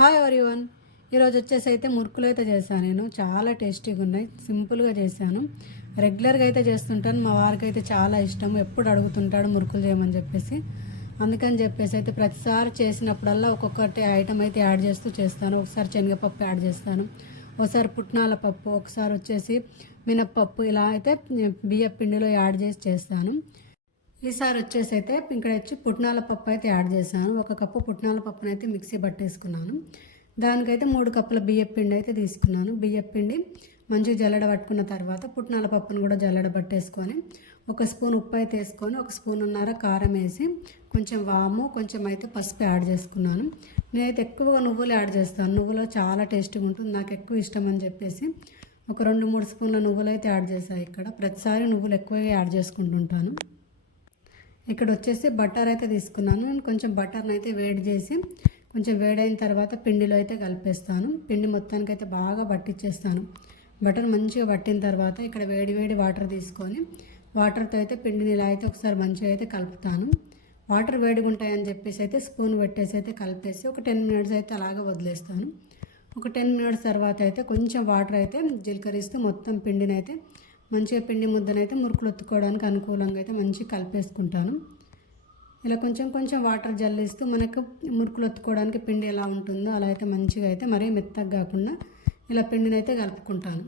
Hi everyone. ఈరోజు వచ్చేసి అయితే మురుకులు అయితే చేశాను. నేను చాలా టేస్టీగా ఉన్నాయి. సింపుల్గా చేశాను. రెగ్యులర్గా అయితే చేస్తుంటాను. మా వారికి అయితే చాలా ఇష్టం. ఎప్పుడు అడుగుతుంటాడు మురుకులు చేయమని చెప్పేసి. అందుకని చెప్పేసి అయితే ప్రతిసారి చేసినప్పుడల్లా ఒక్కొక్కటి ఐటమ్ అయితే యాడ్ చేస్తూ చేస్తాను. ఒకసారి శనగపప్పు యాడ్ చేస్తాను, ఒకసారి పుట్నాల పప్పు, ఒకసారి వచ్చేసి మినప్పప్పు, ఇలా అయితే బియ్య పిండిలో యాడ్ చేసి చేస్తాను. ఈసారి వచ్చేసి అయితే ఇక్కడ వచ్చి పుట్నాల పప్పు అయితే యాడ్ చేశాను. 1 కప్పు పుట్నాల పప్పును అయితే మిక్సీ పట్టేసుకున్నాను. దానికైతే 3 కప్పుల బియ్యం పిండి అయితే తీసుకున్నాను. బియ్యం పిండి మంచిగా జల్లెడ పట్టుకున్న తర్వాత పుట్నాల పప్పును కూడా జల్లెడ పట్టేసుకొని 1 స్పూన్ ఉప్పు అయితే వేసుకొని 1 స్పూన్నర కారం వేసి కొంచెం వాము, కొంచెం అయితే పసుపు యాడ్ చేసుకున్నాను. నేనైతే ఎక్కువగా నువ్వులు యాడ్ చేస్తాను. నువ్వులో చాలా టేస్టీగా ఉంటుంది. నాకు ఎక్కువ ఇష్టం అని చెప్పేసి ఒక 2-3 స్పూన్ల నువ్వులు అయితే యాడ్ చేశాను. ఇక్కడ ప్రతిసారి నువ్వులు ఎక్కువగా యాడ్ చేసుకుంటుంటాను. ఇక్కడ వచ్చేసి బటర్ అయితే తీసుకున్నాను. నేను కొంచెం బటర్ని అయితే వేడి చేసి కొంచెం వేడైన తర్వాత పిండిలో అయితే కలిపేస్తాను. పిండి మొత్తానికి అయితే బాగా పట్టించేస్తాను. బటర్ మంచిగా పట్టిన తర్వాత ఇక్కడ వేడి వేడి వాటర్ తీసుకొని వాటర్తో అయితే పిండిని ఇలా అయితే ఒకసారి మంచిగా అయితే కలుపుతాను. వాటర్ వేడిగా ఉంటాయని చెప్పేసి అయితే స్పూన్ పెట్టేసి అయితే కలిపేసి ఒక 10 మినిట్స్ అయితే అలాగే వదిలేస్తాను. ఒక 10 మినిట్స్ తర్వాత అయితే కొంచెం వాటర్ అయితే జీలకరిస్తూ మొత్తం పిండిని అయితే మంచిగా పిండి ముద్దనైతే మురుకులు ఒత్తుకోవడానికి అనుకూలంగా అయితే మంచిగా కలిపేసుకుంటాను. ఇలా కొంచెం కొంచెం వాటర్ జల్లిస్తూ మనకు మురుకులు ఒత్తుకోవడానికి పిండి ఎలా ఉంటుందో అలా అయితే మంచిగా అయితే మరీ మెత్తగా కాకుండా ఇలా పిండిని అయితే కలుపుకుంటాను.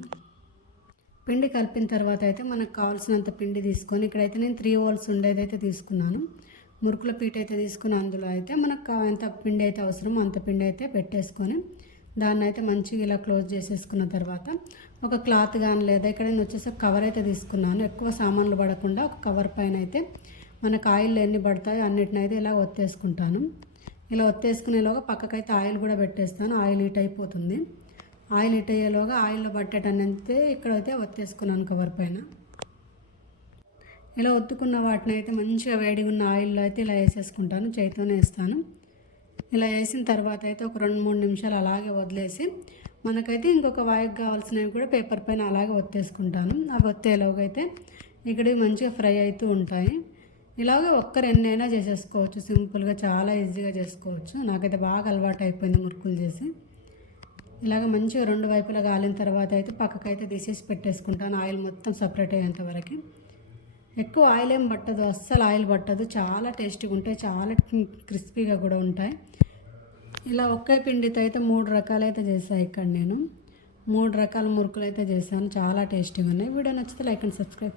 పిండి కలిపిన తర్వాత అయితే మనకు కావాల్సినంత పిండి తీసుకొని ఇక్కడైతే నేను 3 holes ఉండేదైతే తీసుకున్నాను. మురుకుల పీట అయితే తీసుకుని అందులో అయితే మనకు ఎంత పిండి అయితే అవసరమో అంత పిండి అయితే పెట్టేసుకొని దాన్ని అయితే మంచిగా ఇలా క్లోజ్ చేసేసుకున్న తర్వాత ఒక క్లాత్ కానీ లేదా ఇక్కడ నేను వచ్చేసి కవర్ అయితే తీసుకున్నాను. ఎక్కువ సామాన్లు పడకుండా ఒక కవర్ పైన అయితే మనకు ఆయిల్ ఎన్ని పడతాయో అన్నిటిని అయితే ఇలా ఒత్తేసుకుంటాను. ఇలా ఒత్తేసుకునేలోగా పక్కకైతే ఆయిల్ కూడా పెట్టేస్తాను. ఆయిల్ హీట్ అయిపోతుంది. ఆయిల్ హీట్ అయ్యేలోగా ఆయిల్లో పట్టేటన్నైతే ఇక్కడైతే ఒత్తేసుకున్నాను కవర్ పైన. ఇలా ఒత్తుకున్న వాటిని అయితే మంచిగా వేడిగా ఉన్న ఆయిల్లో అయితే ఇలా వేసేసుకుంటాను. చేతితోనే వేస్తాను. ఇలా వేసిన తర్వాత అయితే ఒక 2-3 నిమిషాలు అలాగే వదిలేసి మనకైతే ఇంకొక వాయికి కావాల్సినవి కూడా పేపర్ పైన అలాగే ఒత్తేసుకుంటాను. అవి ఒత్తేలోగైతే ఇక్కడ మంచిగా ఫ్రై అవుతూ ఉంటాయి. ఇలాగ ఒక్కరు ఎన్నైనా చేసేసుకోవచ్చు. సింపుల్గా చాలా ఈజీగా చేసుకోవచ్చు. నాకైతే బాగా అలవాటు అయిపోయింది మురుకులు చేసి. ఇలాగ మంచిగా 2 వైపులా కాలిన తర్వాత అయితే పక్కకైతే తీసేసి పెట్టేసుకుంటాను. ఆయిల్ మొత్తం సపరేట్ అయ్యేంత వరకు. ఎక్కువ ఆయిల్ ఏం పట్టదు, అస్సలు ఆయిల్ పట్టదు. చాలా టేస్టీగా ఉంటాయి, చాలా క్రిస్పీగా కూడా ఉంటాయి. ఇలా ఒకే పిండితో అయితే 3 రకాలు అయితే చేశాను. ఇక్కడ నేను 3 రకాల మురుకులు అయితే చేశాను. చాలా టేస్టీగా ఉన్నాయి. వీడియో నచ్చితే లైక్ అండ్ సబ్స్క్రైబ్.